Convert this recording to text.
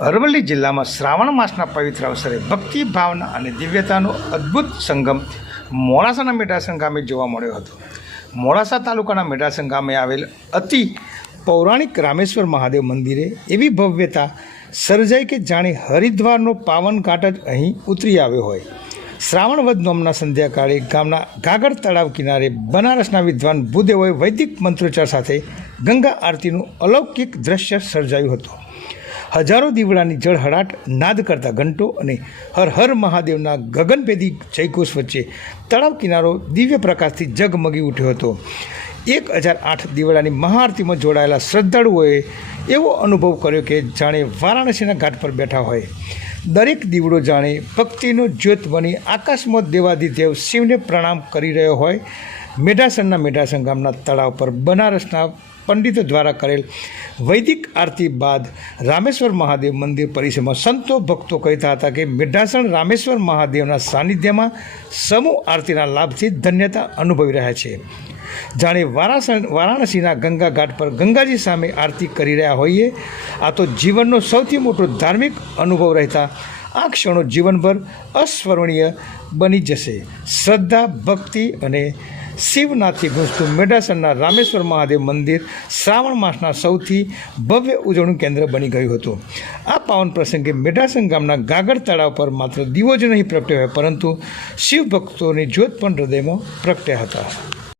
અરવલ્લી જિલ્લામાં શ્રાવણ માસના પવિત્ર અવસરે ભક્તિ, ભાવના અને દિવ્યતાનો અદ્ભુત સંગમ મોડાસાના મેઢાસણ ગામે જોવા મળ્યો હતો. મોડાસા તાલુકાના મેઢાસણ ગામે આવેલ અતિ પૌરાણિક રામેશ્વર મહાદેવ મંદિરે એવી ભવ્યતા સર્જાઈ કે જાણે હરિદ્વારનો પાવન ઘાટ જ અહીં ઉતરી આવ્યો હોય. શ્રાવણ વદ નોમના સંધ્યાકાળે ગામના ગાગર તળાવ કિનારે બનારસના વિદ્વાન ભૂદેવોએ વૈદિક મંત્રોચ્ચાર સાથે ગંગા આરતીનું અલૌકિક દ્રશ્ય સર્જાયું હતું. હજારો દીવડાની જળહળાટ નાદ કરતા ઘંટો અને હર હર મહાદેવના ગગનભેદી જયઘોષ વચ્ચે તળાવ કિનારો દિવ્ય પ્રકાશથી જગમગી ઉઠ્યો હતો. એક હજાર આઠ દીવડાની મહાઆરતીમાં જોડાયેલા શ્રદ્ધાળુઓએ એવો અનુભવ કર્યો કે જાણે વારાણસીના ઘાટ પર બેઠા હોય. દરેક દીવડો જાણે ભક્તિનો જ્યોત બની આકાશમાં દેવાદિદેવ શિવને પ્રણામ કરી રહ્યો હોય. મેઢાસણના મેઢાસણ ગામના તળાવ પર બનારસના પંડિતો દ્વારા કરેલ વૈદિક આરતી બાદ રામેશ્વર મહાદેવ મંદિર પરિસરમાં સંતો ભક્તો કહેતા હતા કે મેઢાસણ રામેશ્વર મહાદેવના સાનિધ્યમાં સમૂહ આરતીના લાભથી ધન્યતા અનુભવી રહ્યા છે. જાણે વારાસણ, વારાણસીના ગંગા ઘાટ પર ગંગાજી સામે આરતી કરી રહ્યા હોઈએ. આ તો જીવનનો સૌથી મોટો ધાર્મિક અનુભવ રહેતા. આ ક્ષણો જીવનભર અસ્મરણીય બની જશે. શ્રદ્ધા, ભક્તિ અને શિવનાથથી ગુંજતું મેઢાસનના રામેશ્વર મહાદેવ મંદિર શ્રાવણ માસના સૌથી ભવ્ય ઉજવણી કેન્દ્ર બની ગયું હતું. આ પાવન પ્રસંગે મેઢાસન ગામના ગાગર તળાવ પર માત્ર દીવો જ નહીં પ્રગટ્યો હોય, પરંતુ શિવ ભક્તોની જ્યોત પણ હૃદયમાં પ્રગટ્યા હતા.